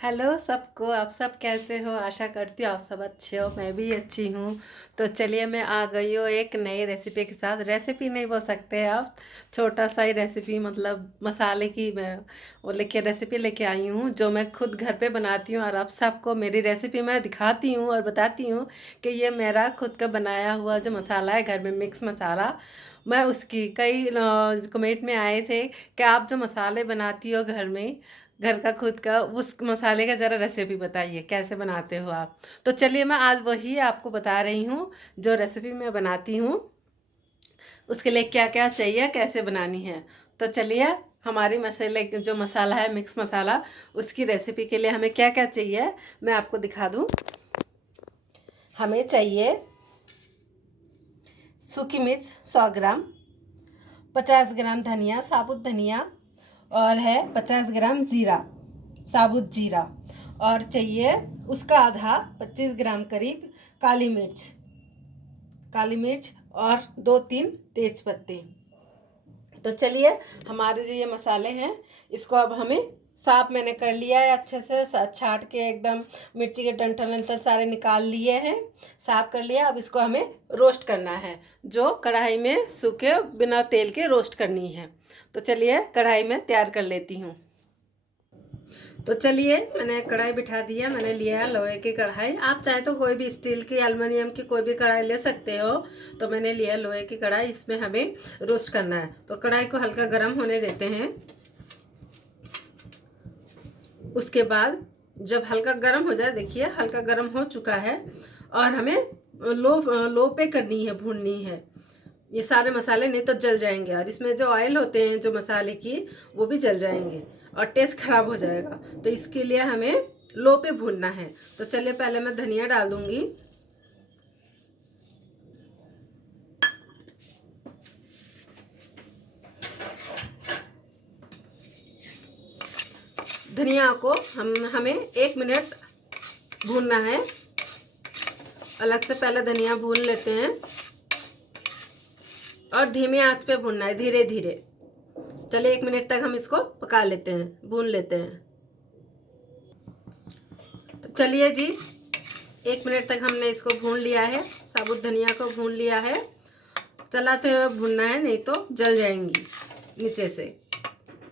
Hello सबको। आप सब कैसे हो? आशा करती हूँ आप सब अच्छे हो, मैं भी अच्छी हूँ। तो चलिए मैं आ गई हूँ एक नई रेसिपी के साथ। रेसिपी नहीं बोल सकते आप, छोटा सा ही रेसिपी, मतलब मसाले की मैं वो लेके रेसिपी लेके आई हूँ जो मैं खुद घर पे बनाती हूँ और आप सबको मेरी रेसिपी मैं दिखाती हूँ और बताती हूँ कि ये मेरा खुद का बनाया हुआ जो मसाला है घर में, मिक्स मसाला। मैं उसकी कई कमेंट में आए थे कि आप जो मसाले बनाती हो घर में, घर का खुद का, उस मसाले का ज़रा रेसिपी बताइए कैसे बनाते हो आप। तो चलिए मैं आज वही आपको बता रही हूँ जो रेसिपी मैं बनाती हूँ, उसके लिए क्या क्या चाहिए, कैसे बनानी है। तो चलिए हमारी मसाले जो मसाला है मिक्स मसाला, उसकी रेसिपी के लिए हमें क्या क्या चाहिए मैं आपको दिखा दूँ। हमें चाहिए सूखी मिर्च 100 ग्राम, 50 ग्राम धनिया, साबुत धनिया, और है 50 ग्राम ज़ीरा, साबुत जीरा, और चाहिए उसका आधा 25 ग्राम करीब काली मिर्च और 2-3 तेज पत्ते। तो चलिए हमारे जो ये मसाले हैं इसको अब हमें साफ मैंने कर लिया है, अच्छे से छाट के एकदम मिर्ची के डंठल वंठल सारे निकाल लिए हैं, साफ कर लिया। अब इसको हमें रोस्ट करना है, जो कढ़ाई में सूखे बिना तेल के रोस्ट करनी है। तो चलिए कढ़ाई में तैयार कर लेती हूँ। तो चलिए मैंने कढ़ाई बिठा दिया, मैंने लिया है लोहे की कढ़ाई। आप चाहे तो कोई भी स्टील की, एल्युमिनियम की कोई भी कढ़ाई ले सकते हो। तो मैंने लिया लोहे की कढ़ाई, इसमें हमें रोस्ट करना है। तो कढ़ाई को हल्का गर्म होने देते हैं। उसके बाद जब हल्का गर्म हो जाए, देखिए हल्का गर्म हो चुका है, और हमें लो पे करनी है, भूननी है ये सारे मसाले, नहीं तो जल जाएंगे। और इसमें जो ऑयल होते हैं जो मसाले की, वो भी जल जाएंगे और टेस्ट खराब हो जाएगा। तो इसके लिए हमें लो पे भूनना है। तो चलिए पहले मैं धनिया डाल दूंगी। धनिया को हमें 1 मिनट भूनना है। अलग से पहले धनिया भून लेते हैं, और धीमी आंच पे भूनना है, धीरे धीरे। चलिए 1 मिनट तक हम इसको पका लेते हैं, भून लेते हैं। तो चलिए जी 1 मिनट तक हमने इसको भून लिया है, साबुत धनिया को भून लिया है। चलाते हुए भूनना है, नहीं तो जल जाएंगी नीचे से।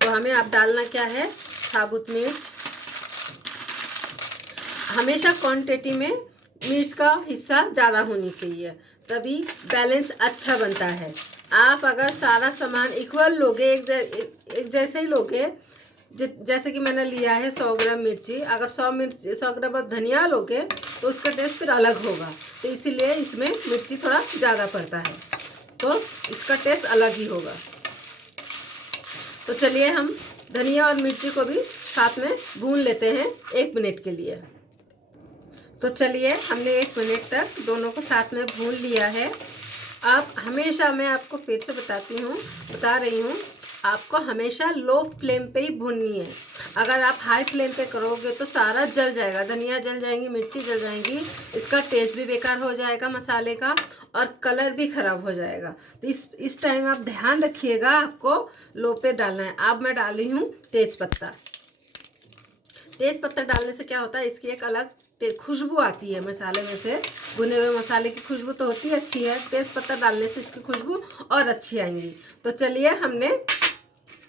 तो हमें अब डालना क्या है, साबुत मिर्च। हमेशा क्वांटिटी में मिर्च का हिस्सा ज़्यादा होनी चाहिए, तभी बैलेंस अच्छा बनता है। आप अगर सारा सामान इक्वल लोगे, एक जैसे ही लोगे, जैसे कि मैंने लिया है 100 ग्राम मिर्ची, अगर 100 ग्राम धनिया लोगे तो उसका टेस्ट फिर अलग होगा। तो इसीलिए इसमें मिर्ची थोड़ा ज़्यादा पड़ता है, तो इसका टेस्ट अलग ही होगा। तो चलिए हम धनिया और मिर्ची को भी साथ में भून लेते हैं 1 मिनट के लिए। तो चलिए हमने 1 मिनट तक दोनों को साथ में भून लिया है। अब हमेशा मैं आपको फिर से बता रही हूँ, आपको हमेशा लो फ्लेम पे ही भूननी है। अगर आप हाई फ्लेम पे करोगे तो सारा जल जाएगा, धनिया जल जाएंगी, मिर्ची जल जाएंगी, इसका टेस्ट भी बेकार हो जाएगा मसाले का, और कलर भी खराब हो जाएगा। तो इस टाइम आप ध्यान रखिएगा, आपको लो पे डालना है। अब मैं डाली हूँ तेज पत्ता। तेज पत्ता डालने से क्या होता है, इसकी एक अलग खुशबू आती है मसाले में से। भुने हुए मसाले की खुशबू तो होती है अच्छी है, तेज पत्ता डालने से इसकी खुशबू और अच्छी आएंगी। तो चलिए हमने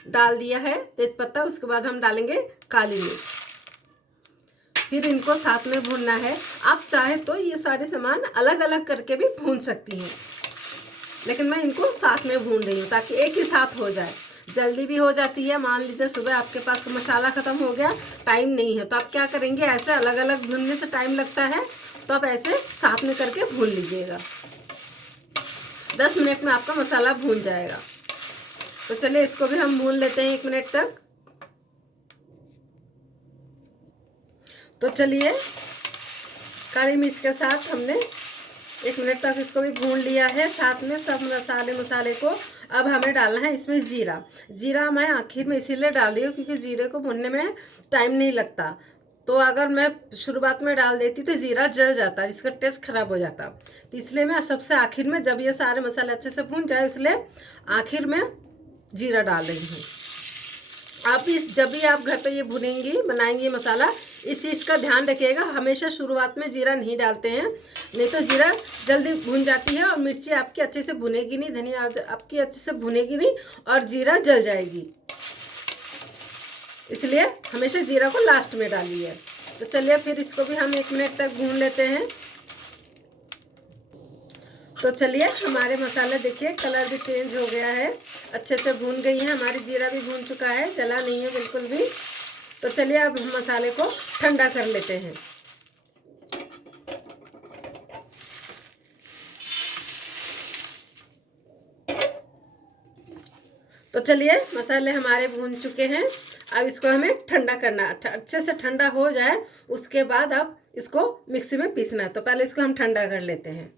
डाल दिया है तेज पत्ता। उसके बाद हम डालेंगे काली मिर्च, फिर इनको साथ में भूनना है। आप चाहे तो ये सारे सामान अलग अलग करके भी भून सकती हैं, लेकिन मैं इनको साथ में भून रही हूँ ताकि एक ही साथ हो जाए, जल्दी भी हो जाती है। मान लीजिए सुबह आपके पास मसाला ख़त्म हो गया, टाइम नहीं है, तो आप क्या करेंगे, ऐसे अलग अलग भूनने से टाइम लगता है, तो आप ऐसे साथ में करके भून लीजिएगा। 10 मिनट में आपका मसाला भून जाएगा। तो चलिए इसको भी हम भून लेते हैं 1 मिनट तक। तो चलिए काली मिर्च के साथ हमने 1 मिनट तक इसको भी भून लिया है, साथ में सब मसाले को। अब हमें डालना है इसमें जीरा। जीरा मैं आखिर में इसीलिए डाल रही हूँ क्योंकि जीरे को भूनने में टाइम नहीं लगता। तो अगर मैं शुरुआत में डाल देती तो जीरा जल जाता, जिसका टेस्ट खराब हो जाता। तो इसलिए मैं सबसे आखिर में, जब ये सारे मसाले अच्छे से भून जाए, इसलिए आखिर में जीरा डाल रही हूँ। आप जब भी आप घर पे ये भुनेंगी बनाएंगी मसाला, इस चीज़ का ध्यान रखिएगा, हमेशा शुरुआत में जीरा नहीं डालते हैं, नहीं तो जीरा जल्दी भुन जाती है और मिर्ची आपकी अच्छे से भुनेगी नहीं, धनिया आपकी अच्छे से भुनेगी नहीं और जीरा जल जाएगी। इसलिए हमेशा जीरा को लास्ट में डालिए। तो चलिए फिर इसको भी हम 1 मिनट तक भून लेते हैं। तो चलिए हमारे मसाले देखिए कलर भी चेंज हो गया है, अच्छे से भून गई है, हमारी जीरा भी भून चुका है, जला नहीं है बिल्कुल भी। तो चलिए अब हम मसाले को ठंडा कर लेते हैं। तो चलिए मसाले हमारे भून चुके हैं, अब इसको हमें ठंडा करना, अच्छे से ठंडा हो जाए उसके बाद अब इसको मिक्सी में पीसना है। तो पहले इसको हम ठंडा कर लेते हैं।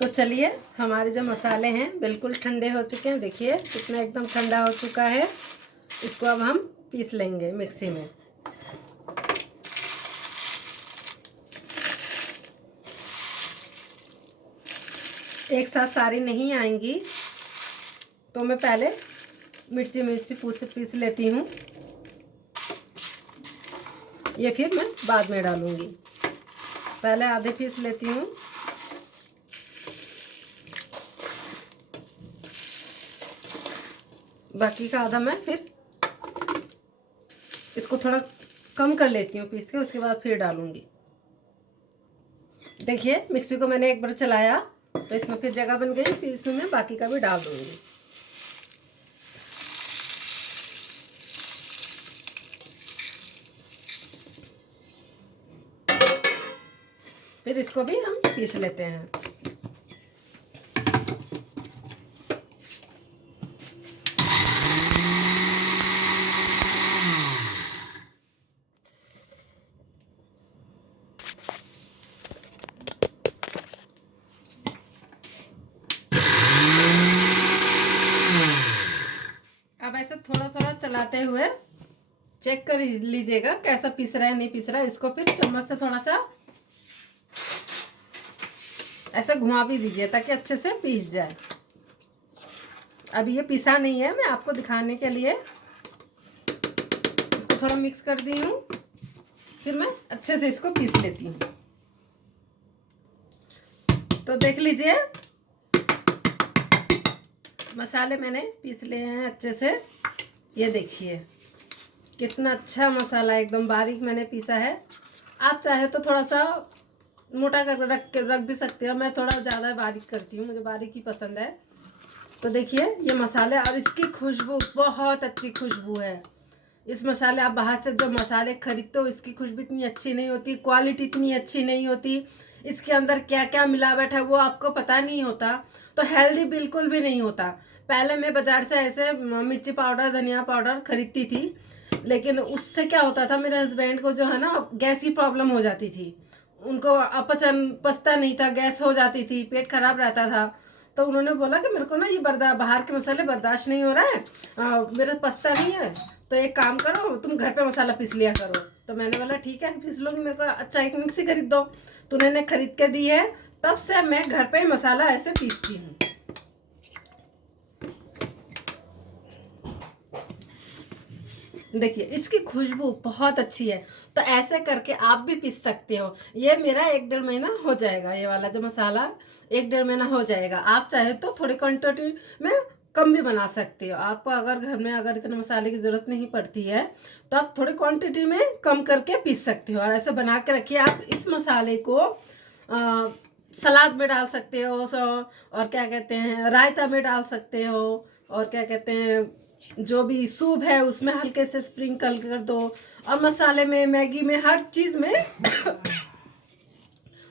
तो चलिए हमारे जो मसाले हैं बिल्कुल ठंडे हो चुके हैं, देखिए कितना एकदम ठंडा हो चुका है। इसको अब हम पीस लेंगे मिक्सी में। एक साथ सारी नहीं आएंगी, तो मैं पहले मिर्ची पीस लेती हूँ, ये फिर मैं बाद में डालूँगी। पहले आधे पीस लेती हूँ। बाकी का आधा मैं फिर इसको थोड़ा कम कर लेती हूँ पीस के, उसके बाद फिर डालूंगी। देखिए मिक्सी को मैंने एक बार चलाया तो इसमें फिर जगह बन गई, फिर इसमें मैं बाकी का भी डाल दूंगी। फिर इसको भी हम पीस लेते हैं। अब ऐसे थोड़ा थोड़ा चलाते हुए चेक कर लीजिएगा कैसा पीस रहा है नहीं पीस रहा है। इसको फिर चम्मच से थोड़ा सा ऐसे घुमा भी दीजिए ताकि अच्छे से पीस जाए। अब ये पिसा नहीं है, मैं आपको दिखाने के लिए इसको थोड़ा मिक्स कर दी हूँ, फिर मैं अच्छे से इसको पीस लेती हूँ। तो देख लीजिए मसाले मैंने पीस लिए हैं अच्छे से, ये देखिए कितना अच्छा मसाला एकदम बारीक मैंने पीसा है। आप चाहे तो थोड़ा सा मोटा कर रख भी सकते हो, मैं थोड़ा ज़्यादा बारीक करती हूँ, मुझे बारीक ही पसंद है। तो देखिए ये मसाले और इसकी खुशबू बहुत अच्छी खुशबू है। इस मसाले आप बाहर से जो मसाले खरीदते हो इसकी खुशबू इतनी अच्छी नहीं होती, क्वालिटी इतनी अच्छी नहीं होती, इसके अंदर क्या क्या मिलावट है वो आपको पता नहीं होता, तो हेल्दी बिल्कुल भी नहीं होता। पहले मैं बाज़ार से ऐसे मिर्ची पाउडर धनिया पाउडर खरीदती थी, लेकिन उससे क्या होता था मेरे हस्बैंड को जो है ना गैस की प्रॉब्लम हो जाती थी, उनको अपचन पचता नहीं था, गैस हो जाती थी, पेट खराब रहता था। तो उन्होंने बोला कि मेरे को ना ये बाहर के मसाले बर्दाश्त नहीं हो रहा है, मेरा पचता नहीं है, तो एक काम करो तुम घर पे मसाला पीस लिया करो। तो मैंने बोला ठीक है पीस लूँगी, मेरे को अच्छा एक मिक्सी खरीद दो। तो उन्होंने खरीद के दी है, तब से मैं घर पे मसाला ऐसे पीसती हूँ। देखिए इसकी खुशबू बहुत अच्छी है, तो ऐसे करके आप भी पीस सकते हो। ये मेरा 1-1.5 महीना हो जाएगा, ये वाला जो मसाला 1-1.5 महीना हो जाएगा। आप चाहे तो थोड़ी क्वांटिटी में कम भी बना सकते हो। आपको अगर घर में अगर इतने मसाले की ज़रूरत नहीं पड़ती है तो आप थोड़ी क्वांटिटी में कम करके पीस सकते हो। और ऐसे बना के रखिए। आप इस मसाले को सलाद में डाल सकते हो, और क्या कहते हैं रायता में डाल सकते हो, और क्या कहते हैं जो भी सूप है उसमें हल्के से स्प्रिंकल कर दो, और मसाले में मैगी में हर चीज़ में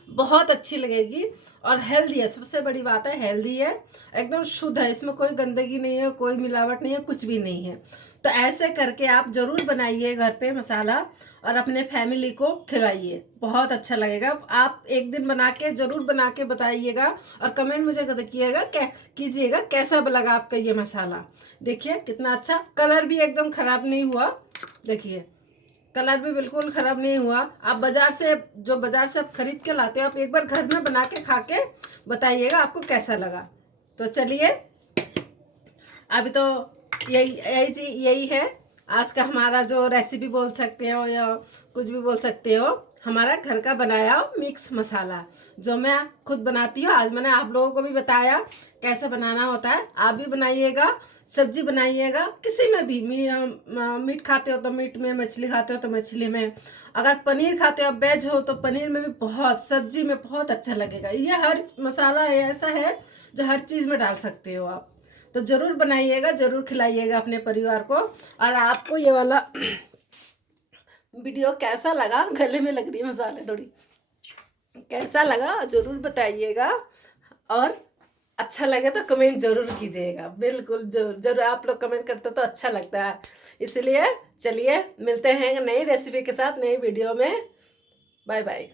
बहुत अच्छी लगेगी। और हेल्दी है, सबसे बड़ी बात है हेल्दी है, एकदम शुद्ध है, इसमें कोई गंदगी नहीं है, कोई मिलावट नहीं है, कुछ भी नहीं है। तो ऐसे करके आप ज़रूर बनाइए घर पे मसाला और अपने फैमिली को खिलाइए, बहुत अच्छा लगेगा। आप एक दिन बना के ज़रूर बना के बताइएगा और कमेंट मुझे कीजिएगा कैसा लगा आपका ये मसाला। देखिए कितना अच्छा, कलर भी एकदम ख़राब नहीं हुआ, देखिए कलर भी बिल्कुल ख़राब नहीं हुआ। आप बाज़ार से आप ख़रीद के लाते हो, आप एक बार घर में बना के खा के बताइएगा आपको कैसा लगा। तो चलिए अभी तो यही है आज का हमारा जो रेसिपी बोल सकते हो या कुछ भी बोल सकते हो, हमारा घर का बनाया मिक्स मसाला जो मैं खुद बनाती हूँ। आज मैंने आप लोगों को भी बताया कैसे बनाना होता है। आप भी बनाइएगा, सब्जी बनाइएगा, किसी में भी मीट खाते हो तो मीट में, मछली खाते हो तो मछली में, अगर पनीर खाते हो, वेज हो तो पनीर में भी बहुत, सब्जी में बहुत अच्छा लगेगा। ये हर मसाला ऐसा है जो हर चीज़ में डाल सकते हो आप। तो ज़रूर बनाइएगा, ज़रूर खिलाइएगा अपने परिवार को। और आपको ये वाला वीडियो कैसा लगा, गले में लग रही है मसाले थोड़ी, कैसा लगा ज़रूर बताइएगा। और अच्छा लगे तो कमेंट ज़रूर कीजिएगा, बिल्कुल जरूर आप लोग कमेंट करते तो अच्छा लगता है। इसलिए चलिए मिलते हैं नई रेसिपी के साथ, नई वीडियो में। Bye bye.